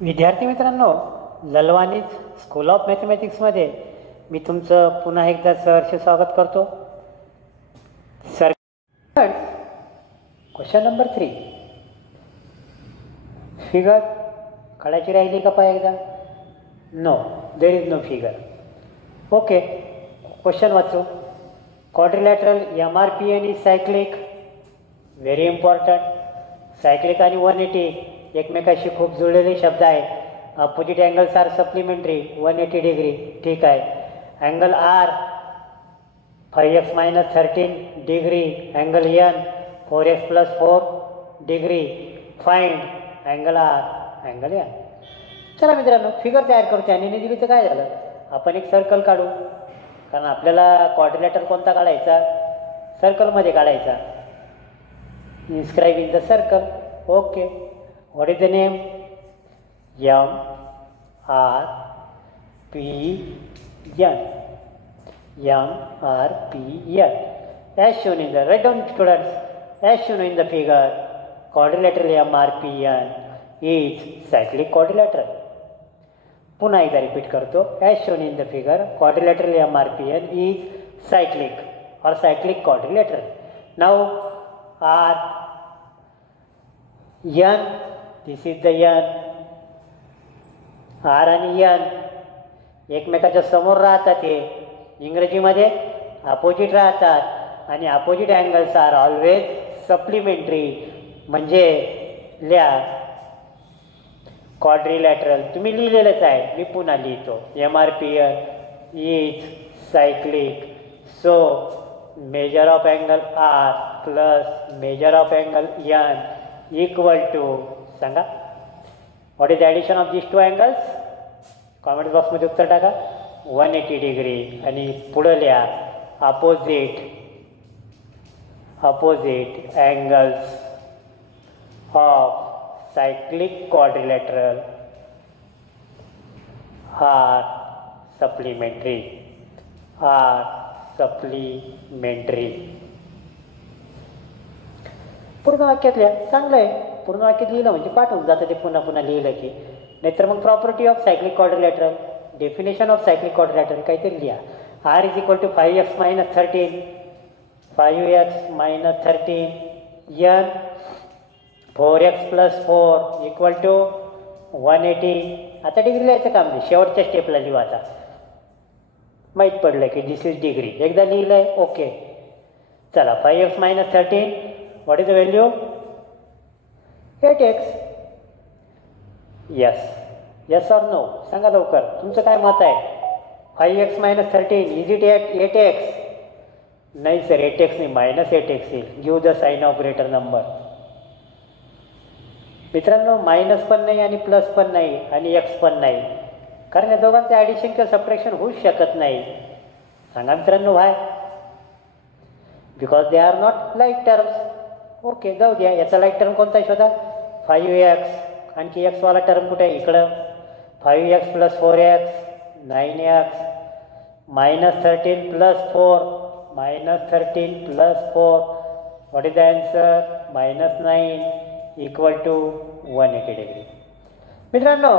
विद्यार्थी मित्रांनो, ललवानीज school of मॅथमॅटिक्समध्ये मी तुमचं पुन्हा एकदा सहर्ष स्वागत करतो. Sir, question number 3. फिगर काढायची राहिली का पाय एकदा? No, there is no figure. Okay, question वाचू. Quadrilateral MRPN is cyclic. Very important. Cyclic आणि 180 एकमेकाशी खूप जुळलेले शब्द आहेत. Opposite angles are supplementary 180 degree. ठीक आहे. Angle R 5x - 13 degree. Angle N 4x + 4 degree. Find angle R, angle N. चला मित्रांनो, फिगर तयार करू. त्याने दिली तर काय झालं, आपण एक सर्कल काढू. कारण आपल्याला क्वाड्रिलॅटर कोणता काढायचा? सर्कलमध्ये काढायचा. Inscribe in the circle. Okay, what is the name? MRPN. MRPN. As shown in the, write down students, as shown in the figure, quadrilateral MRPN is cyclic quadrilateral. पुन्हा एकदा रिपीट करतो. As shown in the figure, quadrilateral MRPN is cyclic or cyclic quadrilateral. Now R N, this is the N. R आणि N एकमेकाच्या समोर राहतात. हे इंग्रजीमध्ये opposite राहतात आणि opposite angles are always supplementary. म्हणजे लिहा क्वाड्रिलॅटरल. तुम्ही लिहिलेलंच आहे, मी पुन्हा लिहितो. MRPN is cyclic. So measure of angle R plus measure of angle N equal to, सांगा what is addition of this two angles? Comment बॉक्समध्ये उत्तर टाका. 180 डिग्री. आणि पुढं लिहा opposite angles of cyclic quadrilateral are supplementary. पूर्ण वाक्यात लिहा. चांगलं आहे. पूर्ण वाक्यात लिहिलं म्हणजे पाठ होऊन जातं ते पुन्हा पुन्हा लिहिलं की. नाहीतर मग property of cyclic quadrilateral, definition of cyclic quadrilateral काहीतरी लिहा. R = 5x - 13 5x - 13 n 4x + 4 = 180. आता डिग्री लिहायचं काम नाही, शेवटच्या स्टेपला लिहू. आता माहीत पडलं की दिस इज डिग्री. एकदा लिहिलं आहे. ओके, चला. 5x - 13, what is the value? 8x. Yes or no? सांगा लवकर, तुमचं काय मत आहे? 5x - 13 is it 8x? नाही सर, 8x नाही, -8x येईल. Give the sign of greater number. मित्रांनो, मायनस पण नाही आणि प्लस पण नाही आणि एक्स पण नाही, कारण या दोघांचं ॲडिशन किंवा सबट्रॅक्शन होऊच शकत नाही. सांगा मित्रांनो, why? Because they are not like terms. Okay, जाऊ द्या. याचा लाईक टर्म कोणता आहे शोधा. 5x. आणखी एक्सवाला टर्म कुठे आहे? इकडं. 5x + 4x 9x. -13 + 4 -13 + 4, what is the answer? -9 = 180 degree. मित्रांनो,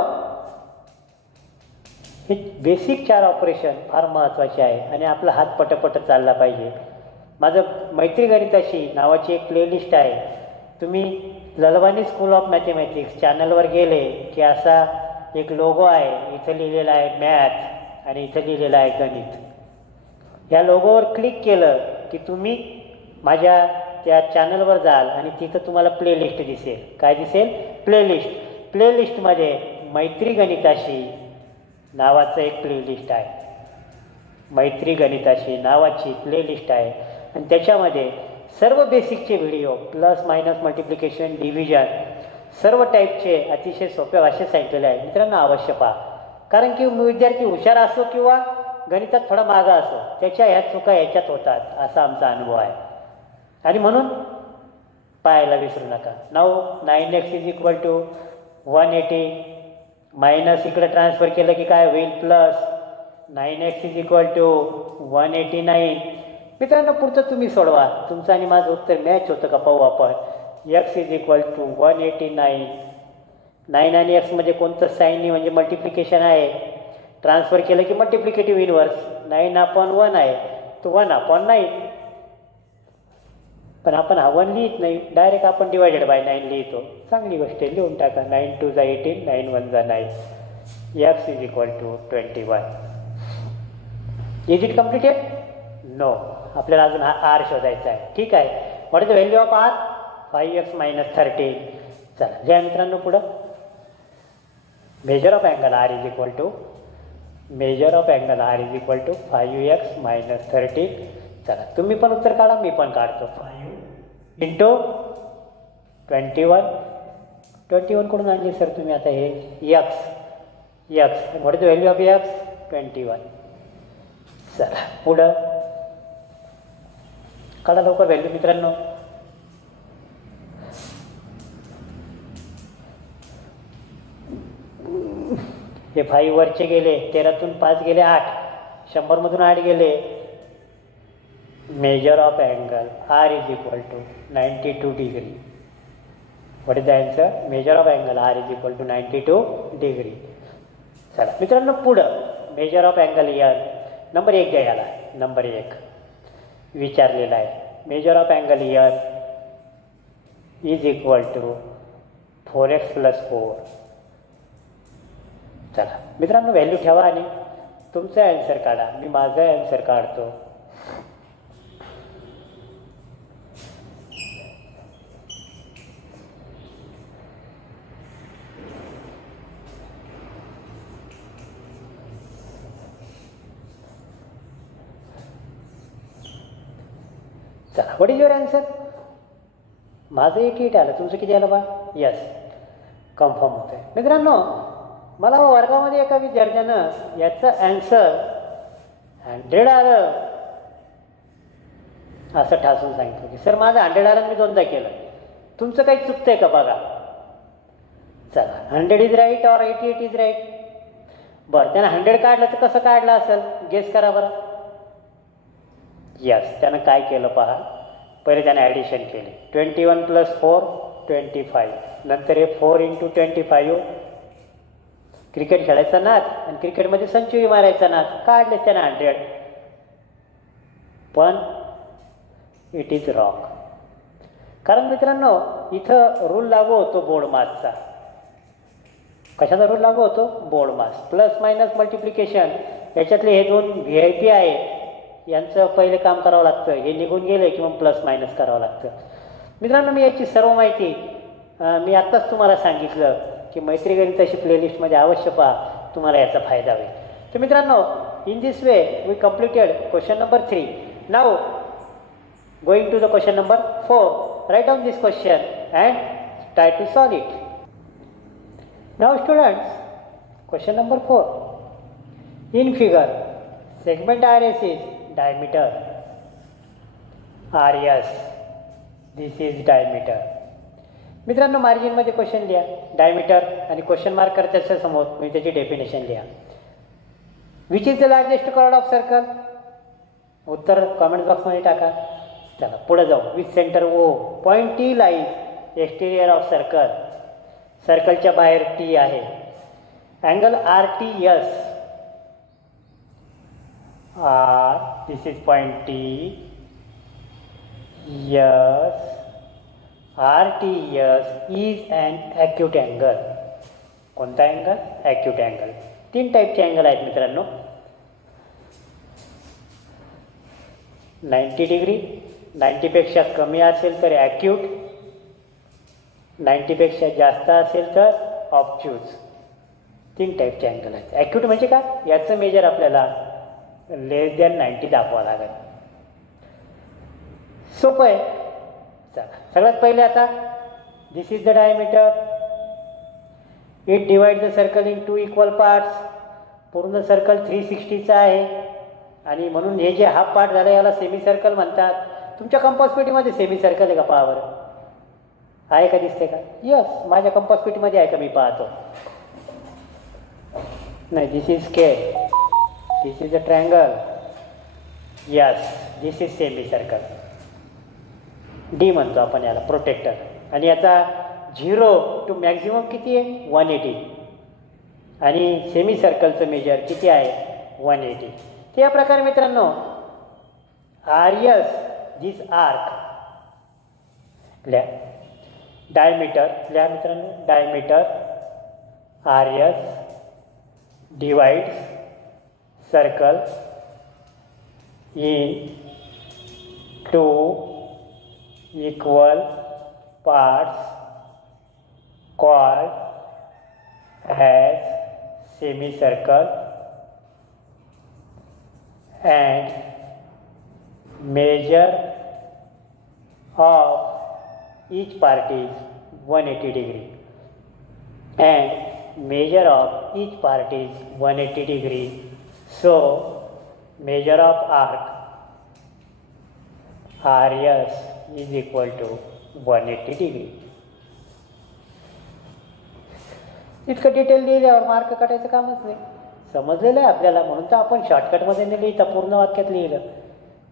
हे बेसिक 4 ऑपरेशन फार महत्त्वाचे आहे आणि आपला हात पटपट चालला पाहिजे. माझं मैत्री गणिताशी नावाची एक प्लेलिस्ट आहे. तुम्ही ललवानी स्कूल ऑफ मॅथमॅटिक्स चॅनलवर गेले की असा एक लोगो आहे. इथं लिहिलेला आहे मॅथ आणि इथं लिहिलेलं आहे गणित. या लोगोवर क्लिक केलं की तुम्ही माझ्या त्या चॅनलवर जाल आणि तिथं तुम्हाला प्लेलिस्ट दिसेल. काय दिसेल? प्लेलिस्ट. प्लेलिस्टमध्ये मैत्री गणिताशी नावाचं एक प्लेलिस्ट आहे. मैत्री गणिताशी नावाची प्लेलिस्ट आहे आणि त्याच्यामध्ये सर्व बेसिकचे video, plus minus multiplication division, सर्व टाईपचे अतिशय सोप्या भाषेत सांगितलेले आहे. मित्रांनो, अवश्य पहा. कारण की विद्यार्थी हुशार असो किंवा गणितात थोडा मागा असो, त्याच्या ह्या चुका याच्यात होतात, असा आमचा अनुभव आहे. आणि म्हणून पाहायला विसरू नका. नाऊ 9x = 180 मायनस इकडे ट्रान्सफर केलं की काय होईल? Plus 9x = 189. मित्रांनो, पुढचं तुम्ही सोडवा. तुमचं आणि माझं उत्तर मॅच होतं का पाहू आपण. x = 189 9 आणि एक्समध्ये कोणतं साईन नाही, म्हणजे मल्टिप्लिकेशन आहे. ट्रान्सफर केलं की मल्टिप्लिकेटिव्ह इनवर्स. 9/1 आहे तो 1/9. पण आपण हा 1 लिहित नाही, डायरेक्ट आपण डिवायडेड बाय 9 लिहितो. चांगली गोष्ट आहे, लिहून टाका. 9 2 जा 18, 9 1 जा 9. x is equal to 21. Is it completed? No. आपल्याला अजून हा आर शोधायचा आहे. ठीक आहे. What is the value of R? 5x - 13. चला घ्या मित्रांनो पुढं. Measure of angle R is equal to 5x - 13. चला तुम्ही पण उत्तर काढा, मी पण काढतो. 5 इंटू 21 कडून आणली सर तुम्ही आता हे x. What is the value of x? 21. चला पुढं काढा लवकर व्हॅल्यू मित्रांनो. हे 5 वरचे गेले, 13तून 5 गेले 8, 100मधून 8 गेले. Measure of angle R is equal to 92 degree. What is the answer? Measure of angle R is equal to 92 degree. चला मित्रांनो पुढं measure of angle AR number 1 द्या. याला नंबर 1 विचारलेला आहे. Measure of angle AR is equal to 4x + 4. चला मित्रांनो value ठेवा आणि तुमचा ॲन्सर काढा. मी माझा ॲन्सर काढतो. चला व्हॉट इज युअर ॲन्सर? माझं 88 आलं, तुमचं किती आलं बा? यस, कन्फर्म होत आहे. मित्रांनो मला वर्गामध्ये एका विद्यार्थ्यानं याचं ॲन्सर 100 आलं असं ठासून सांगितलं की सर माझं 100 आलं, मी 2दा केलं. तुमचं काही चुकतं आहे का बघा. चला 100 इज राईट और 88 इज राईट? बरं त्यानं 100 काढलं तर कसं काढलं असेल? गेस करा बरं. यस, त्यानं काय केलं पहा. पहिले त्यानं ॲडिशन केले. 21 + 4 25. नंतर हे 4 × 25. क्रिकेट खेळायचा नाद आणि क्रिकेटमध्ये सेंचुरी मारायचा नाद. काढले त्यानं 100. पण इट इज रॉंग. कारण मित्रांनो इथं रूल लागू होतो बोर्ड मासचा. कशाचा रूल लागू होतो? बोर्ड मास. प्लस मायनस मल्टिप्लिकेशन याच्यातले हे 2 VIP आहे, यांचं पहिले काम करावं लागतं. हे निघून गेले की मग प्लस मायनस करावं लागतं. मित्रांनो मी याची सर्व माहिती मी आत्ताच तुम्हाला सांगितलं की मैत्री गणिताची प्लेलिस्टमध्ये अवश्य पहा, तुम्हाला याचा फायदा होईल. तर मित्रांनो in this way we completed question number 3. Now going to the question number 4. Write down this question and try to solve it. Now students, question number 4. In figure segment RS is diameter RS. This is diameter. मित्रांनो मार्जिनमध्ये question लिहा diameter आणि question mark करताच्या समोर मी त्याची definition लिहा. Which is the largest chord of circle? उत्तर कमेंट बॉक्समध्ये टाका. चला पुढे जाऊ. With centre O. Point T lies exterior of circle. सर्कलच्या बाहेर T आहे. Angle RTS. This is point T. Yes. RTS is an acute angle. कोणता अँगल? Acute angle. 3 टाईपचे अँगल आहेत मित्रांनो. 90 डिग्री, 90पेक्षा कमी असेल तर ॲक्यूट, 90पेक्षा जास्त असेल तर ऑब्च्यूज. 3 टाईपचे अँगल आहेत. ॲक्यूट म्हणजे काय? याचं मेजर आपल्याला लेस दॅन 90 दाखवावं लागेल. सोपं आहे. चला सगळ्यात पहिले आता this is the diameter. It divide the circle in 2 equal parts. पूर्ण सर्कल 360चा आहे आणि म्हणून हे जे हाफ पार्ट झालं याला सेमी सर्कल म्हणतात. तुमच्या कंपास पेटीमध्ये सेमी सर्कल आहे का? पहा बरं, आहे का? दिसते का? यस, माझ्या कंपास पेटीमध्ये आहे का? मी पाहतो. नाही, this is scale. This is a triangle. Yes, this is semicircle. D म्हणतो आपण याला, प्रोटेक्टर. आणि याचा झिरो टू मॅक्झिमम किती आहे 180 आणि सेमी सर्कलचं मेजर किती आहे 180. तर या प्रकारे मित्रांनो आर्यस दिस आर्क डायमीटर मित्रांनो diameter RS divides circle in 2 equal parts called as semicircle and measure of each part is 180 degree and measure of each part is 180 degree. So measure of arc RS is equal to 180 degree. इतकं detail लिहिल्यावर mark काढायचं कामच नाही. समजलेलं आहे आपल्याला म्हणून तर आपण शॉर्टकटमध्ये नाही लिहिता पूर्ण वाक्यात लिहिलं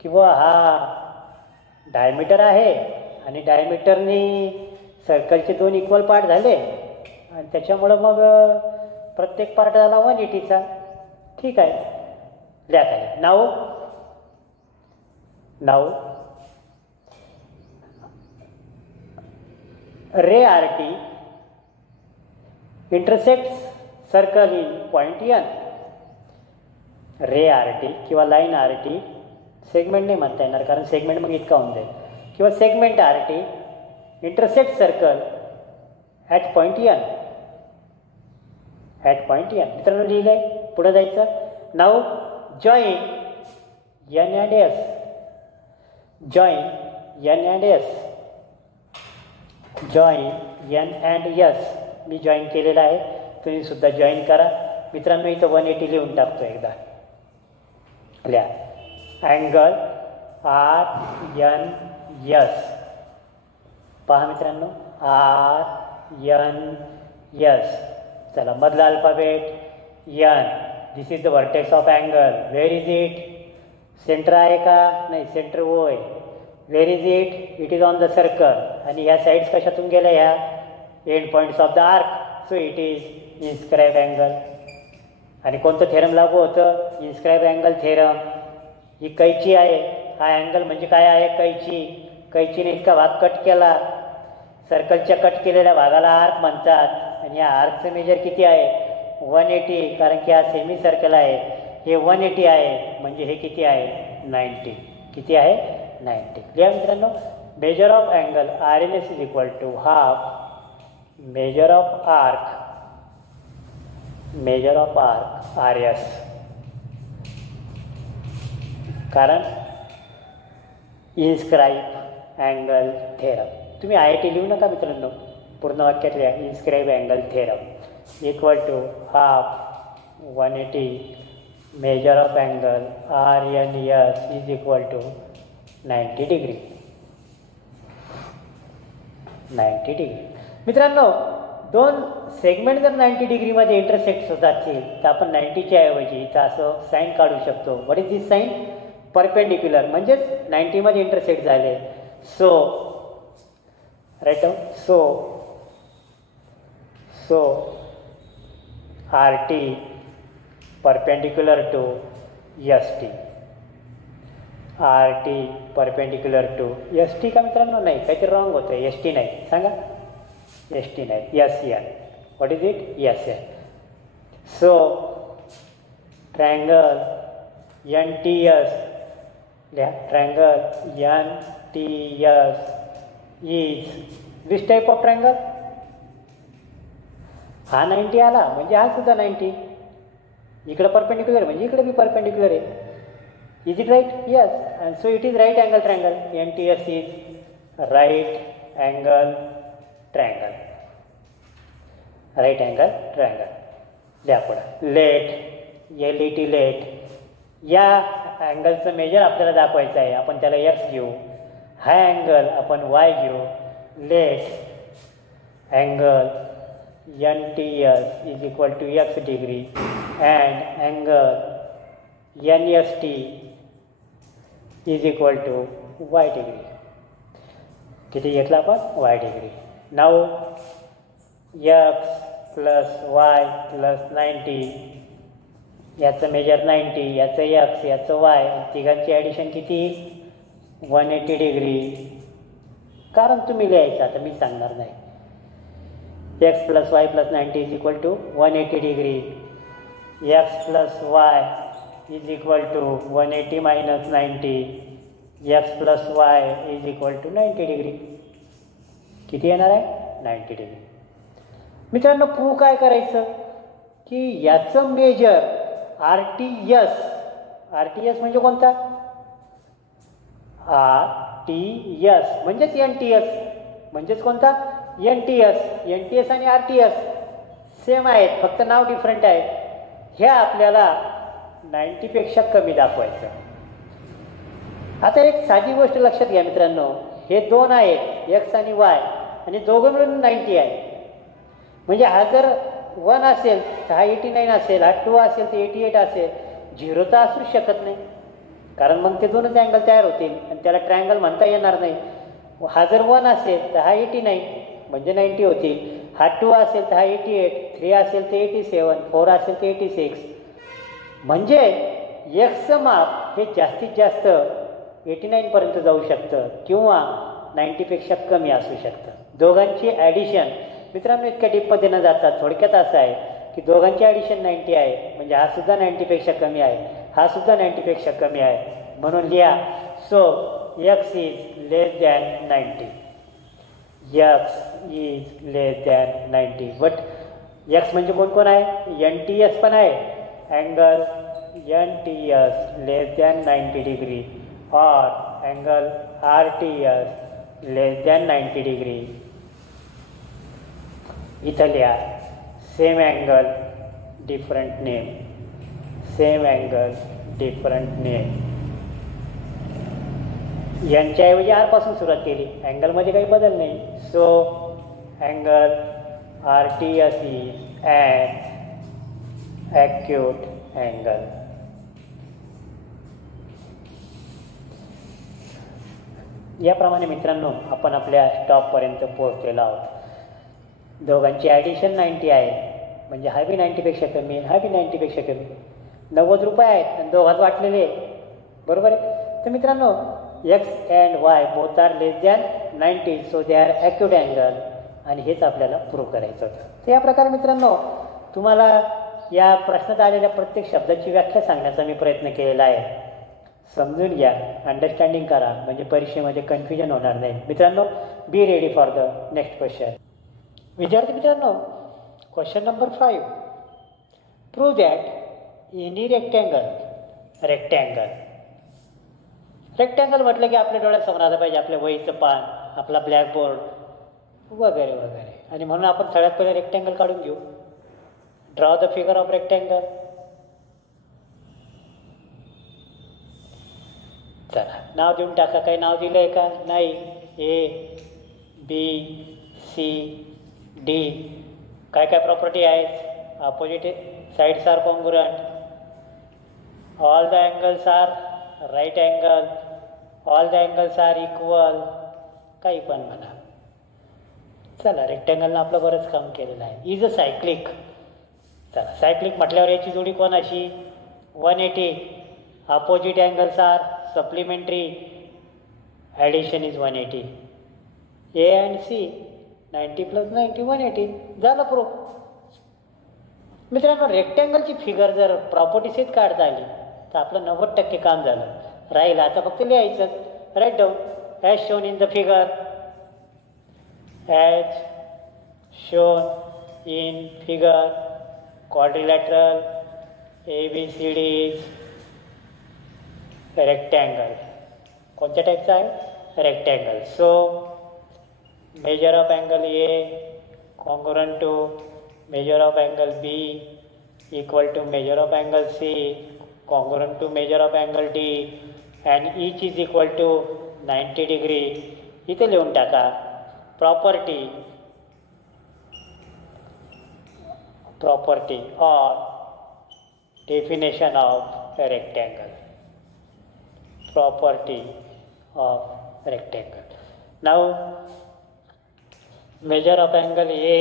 की बुवा हा डायमीटर आहे आणि डायमीटरने सर्कलचे 2 इक्वल पार्ट झाले आणि त्याच्यामुळं मग प्रत्येक पार्ट झाला 180चा. ठीक आहे, लिहा खाली. Now ray RT intersects circle in point N. Ray RT किंवा लाईन RT, सेगमेंट नाही म्हणता येणार कारण सेगमेंट मग इतका होऊन जाईल, किंवा segment RT intersect circle at point N. मित्रांनो लिहिलं आहे, पुढे जायचं. Now join N and S. Join N and S. Join N and S. Me join केलेला आहे, तुम्ही सुद्धा जॉईन करा. मित्रांनो इथं 180 लिहून टाकतो एकदा. लिहा अँगल RNS. पहा मित्रांनो RNS. चला मधला alphabet N. This is the vertex of angle. Where is it? Centre आहे का? नाही, सेंटर ओ आहे. Where is it? It is on the circle. आणि ह्या साईड्स कशातून गेल्या? ह्या end points of the arc. So it is inscribe angle. आणि कोणतं थेरम लागू होतं? Inscribe angle theorem. ही कैची आहे. हा अँगल म्हणजे काय आहे? कैचीने इतका भाग कट केला, सर्कलच्या कट केलेल्या भागाला आर्क म्हणतात. आणि या आर्कचं मेजर किती आहे? 180. कारण की हा सेमी सर्कल आहे, हे 180 आहे, म्हणजे हे किती आहे? 90. किती आहे? 90. लिहा मित्रांनो, measure of angle RNS is equal to half measure of arc RS. कारण इन्स्क्राईब अँगल थेरम. तुम्ही IIT लिहू नका मित्रांनो, पूर्ण वाक्यात लिहा inscribed angle theorem equal to half 180 measure of angle RNS is equal to 90 degree. 90 degree. मित्रांनो दोन सेगमेंट जर 90 डिग्रीमध्ये इंटरसेक्ट होत असतील तर आपण 90च्या ऐवजी इथं असं साईन काढू शकतो. What is this sign? Perpendicular, म्हणजेच 90मध्ये इंटरसेक्ट झाले. So write down. So RT perpendicular to ST. RT perpendicular to ST का मित्रांनो? नाही, काहीतरी रॉंग होतं. ST नाही, सांगा. ST नाही, SN. What is it? SN. So triangle NTS. Triangle NTS is this type of triangle. हा 90 आला म्हणजे हा सुद्धा 90. इकडं परपेंडिक्युलर म्हणजे इकडे बी परपेंडिक्युलर आहे. Is it right? Yes. And so it is right angle triangle. NTS is right angle triangle. Right angle triangle. द्या पुढं. Let LET let. या अँगलचं मेजर आपल्याला दाखवायचं आहे. आपण त्याला X घेऊ. हा अँगल आपण Y घेऊ. Let angle NTS is equal to X degree and angle NST is equal to Y degree. किती घेतला आपण? Y degree. नाव x प्लस वाय प्लस 90, याचं मेजर 90, याचं x, याचं y, तिघांची ॲडिशन किती 180 डिग्री. कारण तुम्ही लिहायचं, आता मी सांगणार नाही. x plus y plus 90 is equal to 180 degree. x plus y is equal to 180 minus 90. x plus y is equal to 90 degree. किती येणार आहे 90 डिग्री. मित्रांनो प्रूव्ह काय करायचं की याचं मेजर RTS, RTS म्हणजे कोणता, RTS म्हणजेच NTS, म्हणजेच कोणता NTS. NTS आणि RTS सेम आहेत, फक्त नाव डिफरंट आहे. हे आपल्याला 90 पेक्षा कमी दाखवायचं. आता एक साधी गोष्ट लक्षात घ्या मित्रांनो, हे दोन आहेत x आणि y आणि दोघं मिळून 90 आहे. म्हणजे हा जर 1 असेल तर हा 89 असेल, हा 2 असेल तर 88 असेल. 0 तर असूच शकत नाही, कारण मग ते दोनच अँगल तयार होतील आणि त्याला ट्रायंगल म्हणता येणार नाही. हा जर 1 असेल तर हा 89 म्हणजे 90 होतील. हा 2 असेल तर हा 88, 3 असेल तर 87, 4 असेल तर 86. म्हणजे एक्सचं माप हे जास्तीत जास्त 89 पर्यंत जाऊ शकतं किंवा 90 पेक्षा कमी असू शकतं. दोघांची ॲडिशन मित्रांनो इतक्या डीपमध्ये न जातात, थोडक्यात असं आहे की दोघांची ॲडिशन 90 आहे, म्हणजे हा सुद्धा 90 पेक्षा कमी आहे, हा सुद्धा 90 पेक्षा कमी आहे. म्हणून लिहा so x is less than 90. x is less than 90. But x म्हणजे कोण कोण आहे, NTS पण आहे. Angle NTS less than 90 degree और angle RTS less than 90 degree. इथं लिहा same angle different name, same angle different name. यांच्याऐवजी R पासून सुरुवात केली, अँगलमध्ये काही बदल नाही. So angle RTS is an acute angle. याप्रमाणे मित्रांनो आपण आपल्या स्टॉपपर्यंत पोहोचलेलो आहोत. दोघांची ॲडिशन 90 आहे, म्हणजे हा बी 90 पेक्षा कमी आहे, हा बी 90 पेक्षा कमी. 90 रुपये आहेत आणि दोघात वाटलेले, बरोबर आहे. तर मित्रांनो x and y both are less than 90, so they are acute angle. आणि हेच आपल्याला प्रूव्ह करायचं होतं. तर या प्रकारे मित्रांनो तुम्हाला या प्रश्नात आलेल्या प्रत्येक शब्दाची व्याख्या सांगण्याचा मी प्रयत्न केलेला आहे. समजून घ्या, अंडरस्टँडिंग करा, म्हणजे परीक्षेमध्ये कन्फ्युजन होणार नाही. मित्रांनो be ready for the next question. विद्यार्थी मित्रांनो question number 5. Prove that any rectangle म्हटलं की आपल्या डोळ्यासमोर आलं पाहिजे आपल्या वहीचं पान, आपला ब्लॅकबोर्ड वगैरे वगैरे. आणि म्हणून आपण सगळ्यात पहिले रेक्टँगल काढून घेऊ. Draw the figure of rectangle. चला नाव देऊन टाका. काही नाव दिलं आहे का, नाही. ABCD. काय काय प्रॉपर्टी आहेत, opposite sides are congruent, all the angles are right angle, all the angles are equal, काही पण म्हणा. चला रेक्टँगलनं आपलं बरंच काम केलेलं आहे. Is a cyclic. चला सायक्लिक म्हटल्यावर याची जोडी कोणाशी, 180. Opposite angles are supplementary, addition is 180. A and C 90 plus 90 180. झालं प्रूफ. मित्रांनो रेक्टँगलची फिगर जर प्रॉपर्टीसहित काढता आली तर आपलं 90% काम झालं. राहील आता फक्त लिहायचं. Write down as shown in the figure, as shown in figure quadrilateral ABCD is rectangle. कोणत्या टाईपचा आहे, rectangle. So measure of angle A congruent to measure of angle B equal to measure of angle C congruent to measure of angle D and each is equal to 90 degree. इथे लिहून टाका property or definition of a rectangle. Property of rectangle. Now measure of angle A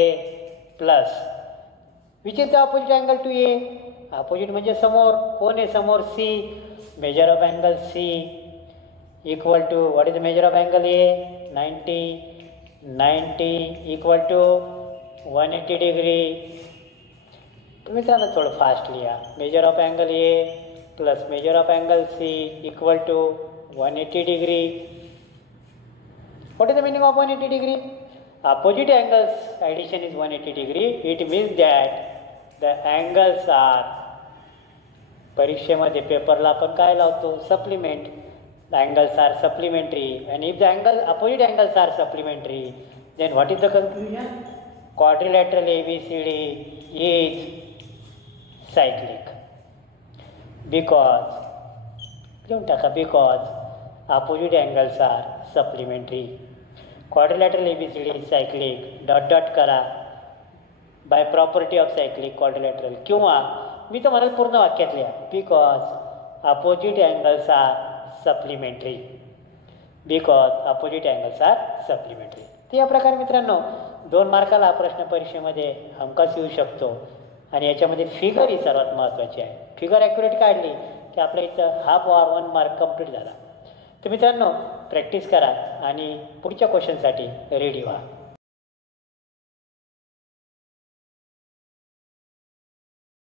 plus which is the opposite angle to A. Opposite म्हणजे समोर. कोण आहे समोर? C. Measure of angle C equal to what is the measure of angle A? 90 equal to 180 degree. तुम्ही त्याला थोडं fast लिहा. Measure of angle A plus measure of angle C equal to 180 degree. What is the meaning of 180 degree? Opposite angles addition is 180 degree. It means that the angles are, परीक्षेमध्ये पेपरला आपण काय लावतो? Supplement. The angles are supplementary, and if the opposite angles are supplementary, then what is the conclusion? Quadrilateral ABCD is cyclic because opposite angles are supplementary. Quadrilateral ABCD is cyclic. Dot करा. By property of cyclic quadrilateral. किंवा मी तर म्हणाल पूर्ण वाक्यात लिहा. Because opposite angles are supplementary. Because opposite angles are supplementary. तर या प्रकारे मित्रांनो 2 मार्काला हा प्रश्न परीक्षेमध्ये हमखास येऊ शकतो. आणि याच्यामध्ये फिगर ही सर्वात महत्त्वाची आहे. फिगर ॲक्युरेट काढली की आपल्या इथं हाफ ऑर 1 मार्क कंप्लीट झाला. तर मित्रांनो प्रॅक्टिस करा आणि पुढच्या क्वेश्चनसाठी रेडी व्हा.